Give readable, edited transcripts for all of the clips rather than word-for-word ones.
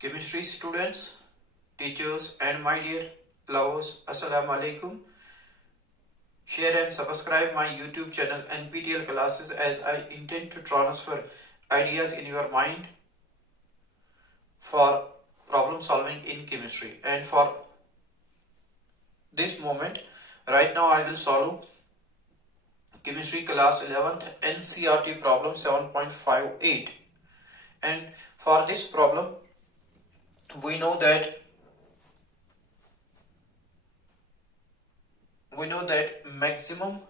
Chemistry students, teachers and my dear lovers, Assalamu alaikum. Share and subscribe my YouTube channel NPTEL classes as I intend to transfer ideas in your mind for problem solving in chemistry. And for this moment, right now I will solve chemistry class 11th NCERT problem 7.58. And for this problem, we know that maximum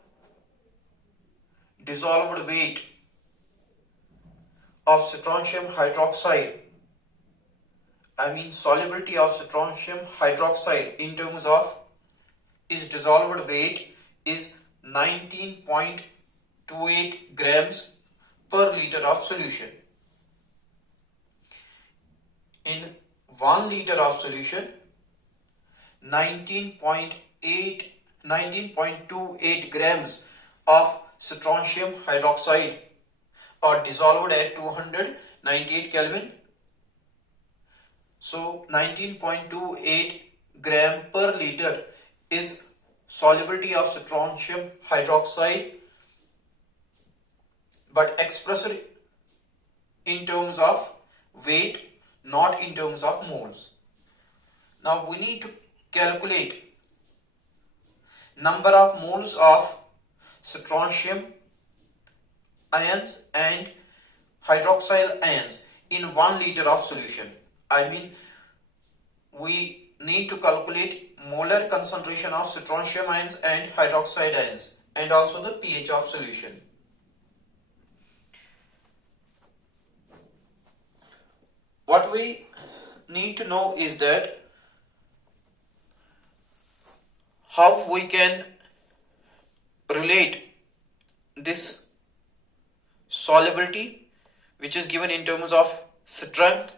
dissolved weight of strontium hydroxide, solubility of strontium hydroxide in terms of its dissolved weight is 19.28 grams per liter of solution. In 1 liter of solution, 19.28 grams of strontium hydroxide are dissolved at 298 Kelvin. So 19.28 gram per liter is solubility of strontium hydroxide, but expressed in terms of weight, not in terms of moles. Now we need to calculate number of moles of strontium ions and hydroxyl ions in 1 liter of solution. We need to calculate molar concentration of strontium ions and hydroxide ions and also the pH of solution. What we need to know is that how we can relate this solubility, which is given in terms of strength,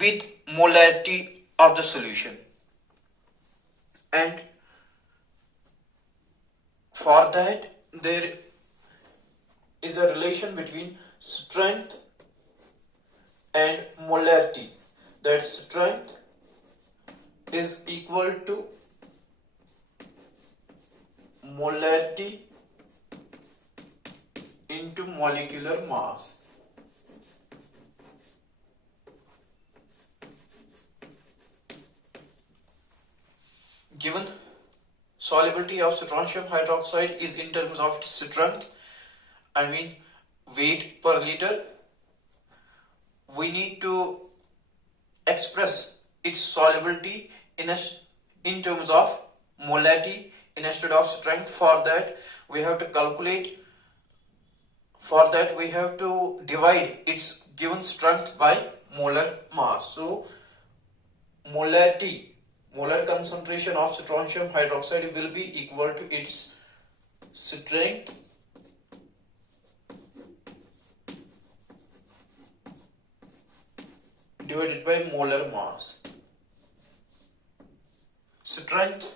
with molarity of the solution. And for that, there is a relation between strength and molarity. That strength is equal to molarity into molecular mass. Given solubility of strontium hydroxide is in terms of strength, weight per liter, we need to express its solubility in terms of molarity instead of strength. For that we have to calculate, for that we have to divide its given strength by molar mass. So molar concentration of strontium hydroxide will be equal to its strength divided by molar mass. Strength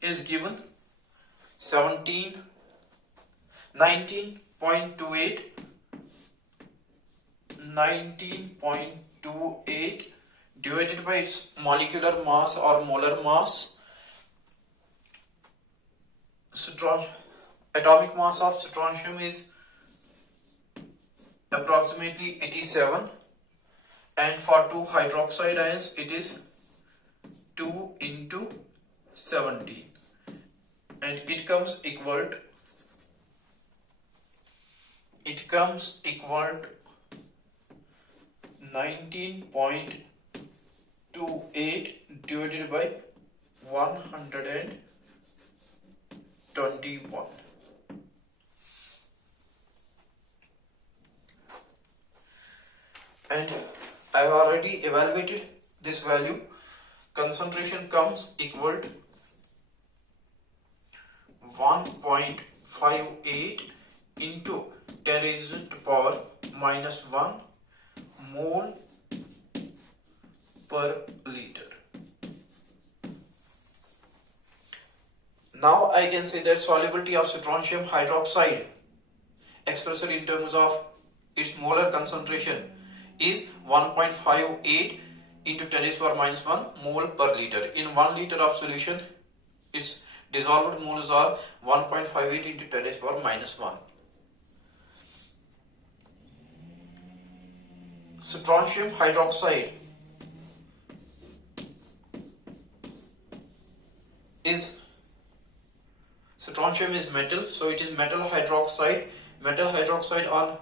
is given 19.28 divided by its molecular mass or molar mass. Atomic mass of strontium is approximately 87, and for 2 hydroxide ions it is 2 into 17, and it comes equal to 19.28 divided by 121. And I have already evaluated this value. Concentration comes equal to 1.58 into 10 raised to power minus 1 mole per liter. Now I can say that solubility of strontium hydroxide expressed in terms of its molar concentration is 1.58 into 10 raised power minus 1 mole per liter. In 1 liter of solution, its dissolved moles are 1.58 into 10 raised power minus 1. Strontium hydroxide strontium is metal, so it is metal hydroxide. Metal hydroxide on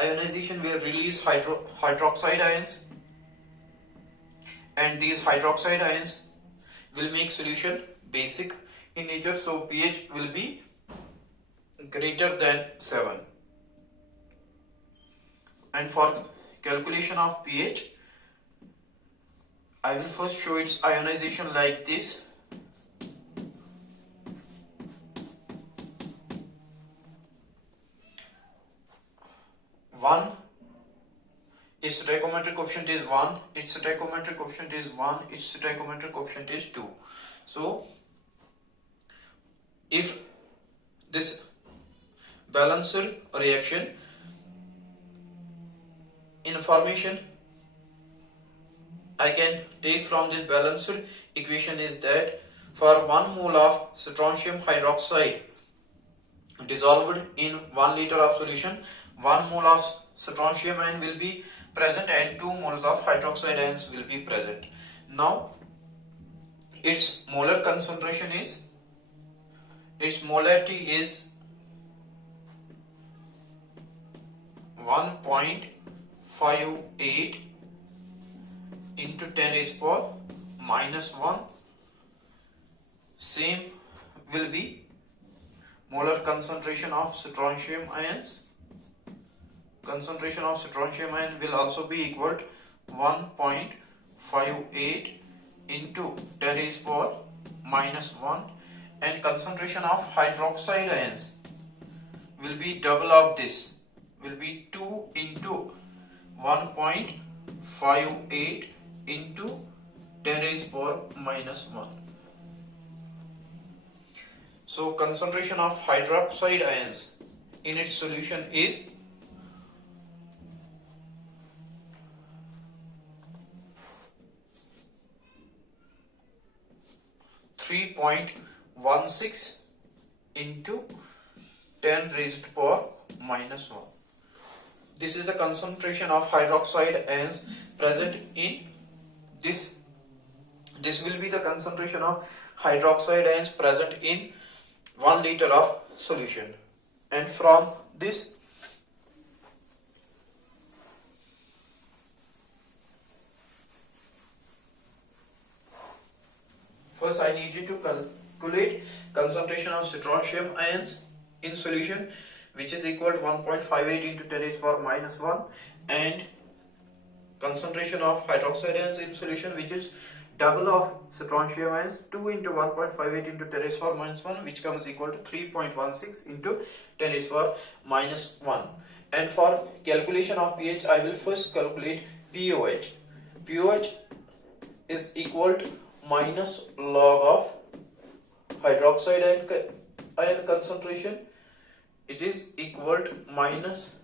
ionization will release hydroxide ions, and these hydroxide ions will make solution basic in nature, so pH will be greater than 7. And for calculation of pH, I will first show its ionization like this. Its stoichiometric coefficient is 1, its stoichiometric coefficient is 1, its stoichiometric coefficient is 2. So, if this balancer reaction information I can take from this balancer equation is that for 1 mole of strontium hydroxide dissolved in 1 liter of solution, 1 mole of strontium ion will be present and 2 moles of hydroxide ions will be present. Now, its molar concentration is, its molarity is 1.58 into 10 raised power minus 1. Same will be molar concentration of strontium ions. Concentration of strontium ion will also be equal to 1.58 into 10 raised power minus 1, and concentration of hydroxide ions will be double of this, will be 2 into 1.58 into 10 raised power minus 1. So concentration of hydroxide ions in its solution is 3.16 into 10 raised to power minus 1. This is the concentration of hydroxide ions present in this. This will be the concentration of hydroxide ions present in 1 liter of solution. And from this, first I need you to calculate concentration of strontium ions in solution, which is equal to 1.58 into 10 raised power minus 1, and concentration of hydroxide ions in solution, which is double of strontium ions, 2 into 1.58 into 10 raised power minus 1, which comes equal to 3.16 into 10 raised power minus 1. And for calculation of pH, I will first calculate pOH. pOH is equal to minus log of hydroxide ion concentration. It is equal to minus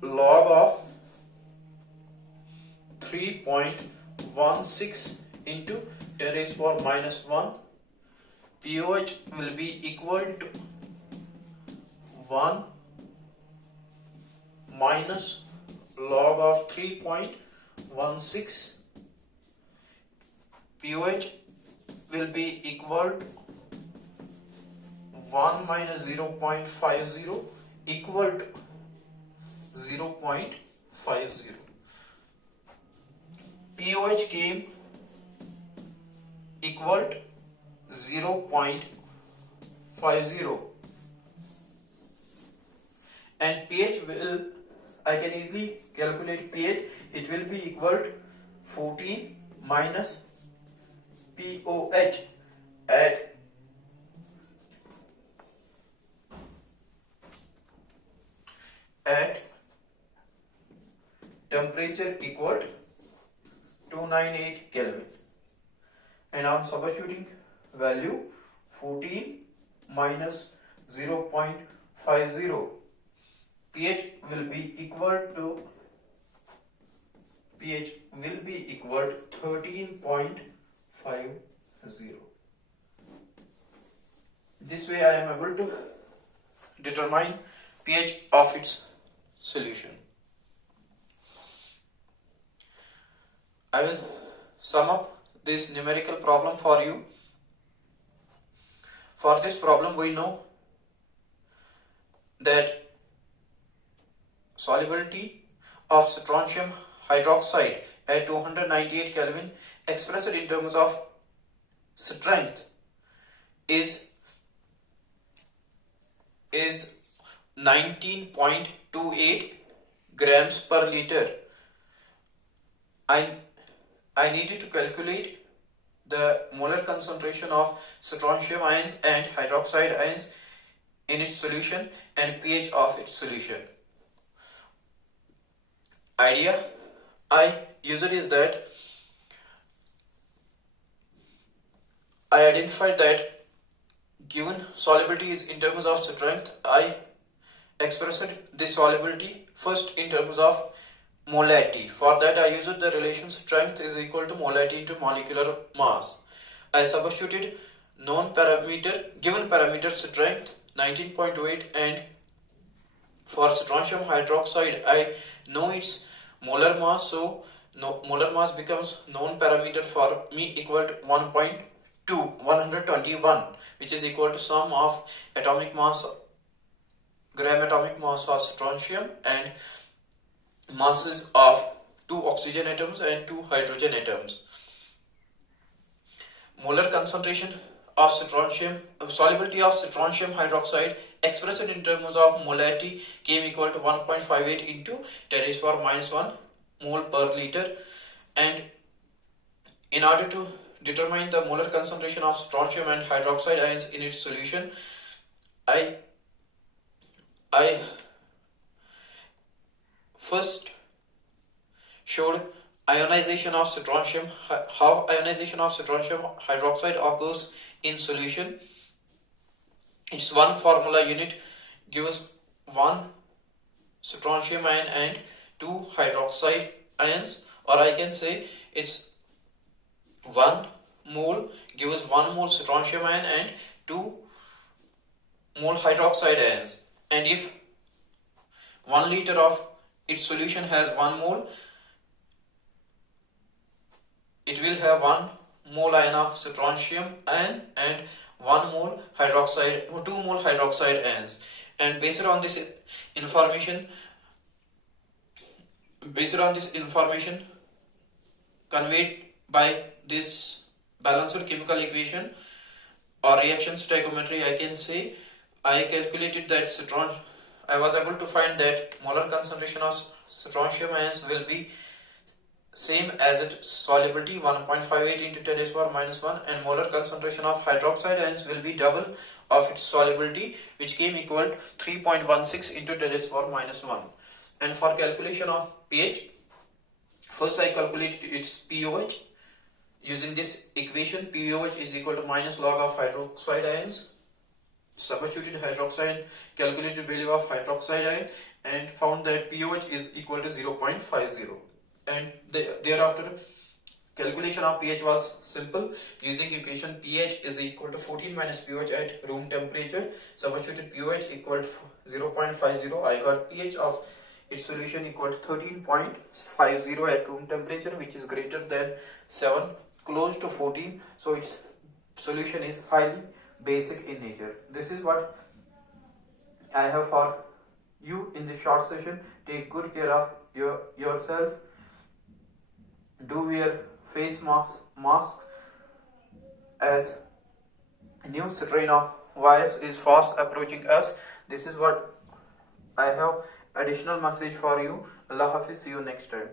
log of 3.16 into 10 raised power minus 1. pOH will be equal to 1 minus log of 3.16. pOH will be equal to 1 minus 0.50 equal to 0.50. pOH came equal to 0.50, and pH will, I can easily calculate pH. It will be equal to 14 minus pOH at temperature equal to 298 Kelvin, and on substituting value 14 minus 0.50 pH will be equal to 13.50. This way I am able to determine pH of its solution. I will sum up this numerical problem for you. For this problem, we know that solubility of strontium hydroxide at 298 Kelvin expressed in terms of strength is 19.28 grams per liter. I needed to calculate the molar concentration of strontium ions and hydroxide ions in its solution and pH of its solution. Idea I used is that I identified that given solubility is in terms of strength, I expressed this solubility first in terms of molarity. For that, I used the relation strength is equal to molarity into molecular mass. I substituted given parameter strength 19.28, and for strontium hydroxide I know its molar mass, so molar mass becomes known parameter for me equal to 121, which is equal to sum of atomic mass, gram atomic mass of strontium and masses of 2 oxygen atoms and 2 hydrogen atoms. Molar concentration of strontium, solubility of strontium hydroxide expressed in terms of molarity came equal to 1.58 into 10⁻⁻1 mole per liter. And in order to determine the molar concentration of strontium and hydroxide ions in its solution, I first showed ionization of strontium, how ionization of strontium hydroxide occurs in solution. Its one formula unit gives 1 strontium ion and 2 hydroxide ions, or I can say it's 1 mole gives 1 mole strontium ion and 2 mole hydroxide ions. And if 1 liter of its solution has 1 mole, it will have 1 mole ion of strontium ion and 2 mole hydroxide ions. And based on this information conveyed by this balanced chemical equation or reaction stoichiometry, I can say I calculated that I was able to find that molar concentration of strontium ions will be same as its solubility 1.58 into 10⁻⁻1, and molar concentration of hydroxide ions will be double of its solubility, which came equal to 3.16 into 10⁻⁻1. And for calculation of pH, first I calculated its pOH using this equation. pOH is equal to minus log of hydroxide ions. Substituted hydroxide, calculated value of hydroxide ion, and found that pOH is equal to 0.50. And thereafter calculation of pH was simple. Using equation pH is equal to 14 minus pOH at room temperature, substituted pOH equal to 0.50. I got pH of its solution equal to 13.50 at room temperature, which is greater than 7, close to 14. So its solution is highly basic in nature. This is what I have for you in this short session. Take good care of yourself. Do wear face mask as new strain of virus is fast approaching us. This is what I have additional message for you. Allah Hafiz, see you next time.